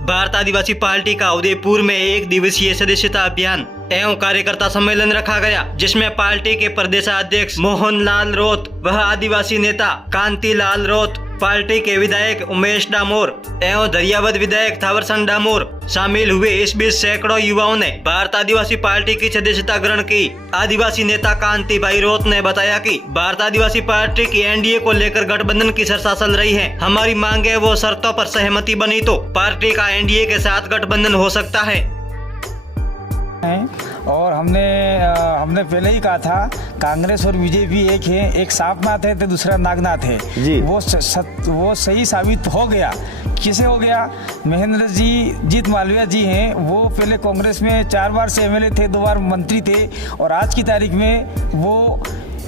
भारत आदिवासी party का उदयपुर में 1 दिवसीय सदस्यता अभियान एवं कार्यकर्ता सम्मेलन रखा गया, जिसमें पार्टी के प्रदेशाध्यक्ष मोहन लाल रौत व आदिवासी नेता कांति लाल रौत, पार्टी के विधायक उमेश डामोर एवं दरियावद विधायक थावरचंद डामोर शामिल हुए। इस बीच सैकड़ों युवाओं ने भारत आदिवासी पार्टी की सदस्यता ग्रहण की। आदिवासी नेता कांति भाई रौत ने बताया कि भारत आदिवासी पार्टी की एनडीए को लेकर गठबंधन की चर्चा चल रही है। हमारी मांग है वो शर्तों पर सहमति बनी तो पार्टी का एनडीए के साथ गठबंधन हो सकता है। और हमने पहले ही कहा था कांग्रेस और बीजेपी एक है, एक सांपनाथ है तो दूसरा नागनाथ है जी। वो सही साबित हो गया। किसे हो गया? महेंद्र जी जीत मालविया जी हैं, वो पहले कांग्रेस में 4 बार से एमएलए थे, 2 बार मंत्री थे और आज की तारीख में वो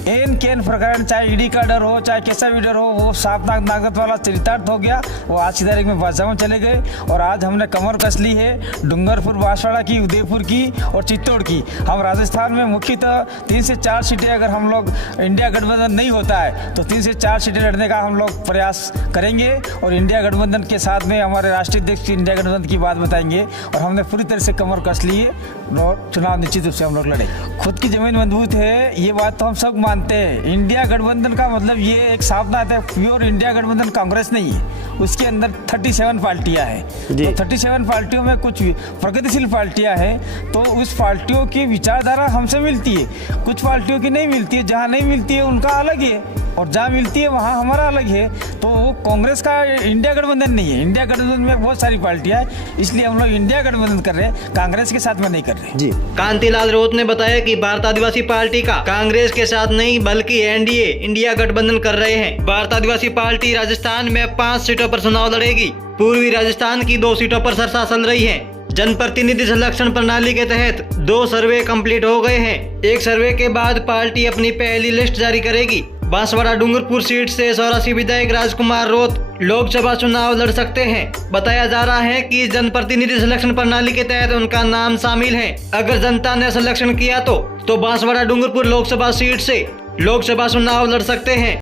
एन केन प्रकरण, चाहे ईडी का डर हो चाहे कैसा भी डर हो, वो सांपनाथ नागनाथ वाला चरितार्थ हो गया। वो आज की तारीख में बादशाह चले गए और आज हमने कमर कस ली है डूंगरपुर, बांसवाड़ा की, उदयपुर की और चित्तौड़ की। हम राजस्थान में मुख्यतः 3 से 4 सीटें, अगर हम लोग इंडिया गठबंधन नहीं होता है तो 3 से 4 सीटें लड़ने का हम लोग प्रयास करेंगे और इंडिया गठबंधन के साथ में हमारे राष्ट्रीय अध्यक्ष इंडिया गठबंधन की बात बताएंगे और हमने पूरी तरह से कमर कस ली है और चुनाव निश्चित रूप से हम लोग लड़ेंगे। खुद की जमीन मजबूत है, ये बात तो हम सब मानते हैं। इंडिया गठबंधन का मतलब ये एक सांपनाथ है, प्योर इंडिया गठबंधन कांग्रेस नहीं है। उसके अंदर 37 पार्टियां हैं, तो 37 पार्टियों में कुछ प्रगतिशील पार्टियां हैं, तो उस पार्टियों की विचारधारा हमसे मिलती है, कुछ पार्टियों की नहीं मिलती है। जहाँ नहीं मिलती है उनका अलग है और जहाँ मिलती है वहाँ हमारा अलग है। तो कांग्रेस का इंडिया गठबंधन नहीं है। इंडिया गठबंधन में बहुत सारी पार्टियां हैं, इसलिए हम लोग इंडिया गठबंधन कर रहे हैं, कांग्रेस के साथ में नहीं कर रहे जी। कांतिलाल रौत ने बताया कि भारत आदिवासी पार्टी का कांग्रेस के साथ नहीं बल्कि एनडीए इंडिया गठबंधन कर रहे हैं। भारत आदिवासी पार्टी राजस्थान में 5 सीटों पर चुनाव लड़ेगी। पूर्वी राजस्थान की 2 सीटों पर चर्चा चल रही है। जनप्रतिनिधि संरक्षण प्रणाली के तहत 2 सर्वे कंप्लीट हो गए हैं। एक सर्वे के बाद पार्टी अपनी पहली लिस्ट जारी करेगी। बांसवाड़ा डूंगरपुर सीट से 84 विधायक राजकुमार रौत लोकसभा चुनाव लड़ सकते हैं। बताया जा रहा है कि जनप्रतिनिधि संरक्षण प्रणाली के तहत उनका नाम शामिल है। अगर जनता ने संरक्षण किया तो बांसवाड़ा डूंगरपुर लोकसभा सीट से लोकसभा चुनाव लड़ सकते हैं।